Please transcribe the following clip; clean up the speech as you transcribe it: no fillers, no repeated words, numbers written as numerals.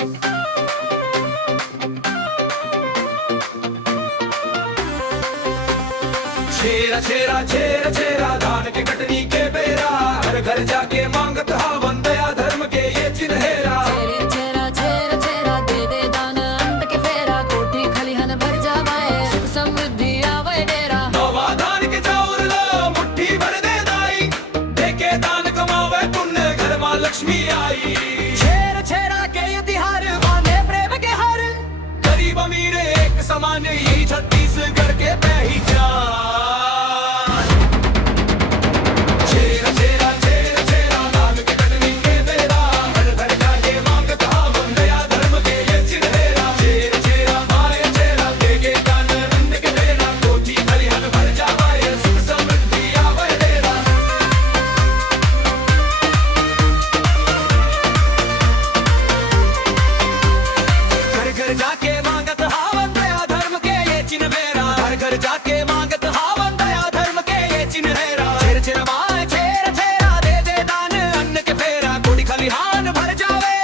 छेरा छेरा छेरा छेरा धान के कटनी के बेरा, घर घर जाके मांगत हवन दया धर्म के ये चिन्हेरा। छेरा छेरा छेरा दे दे दान अंत के फेरा, कोठी खलिहन भर जावाए सुख समृद्धि आवे डेरा। नवा धान के चाउर लो मुट्ठी भर दे दाई, देके दान कमावे पुण्य घर मां लक्ष्मी आई। छेरा छेरा के ये तिहार बांधे प्रेम के हार, गरीब अमीर एक समान यही छत्तीसगढ़ के पहचान। जाके मांगत हावन दया धर्म के ये चिन्हेरा, घर घर जाके मांगत हावन दया धर्म के ये चिन्हेरा। छेर छेरा माए छेर छेरा दे दे दान अन्न के फेरा, कोठी खलिहान भर जावे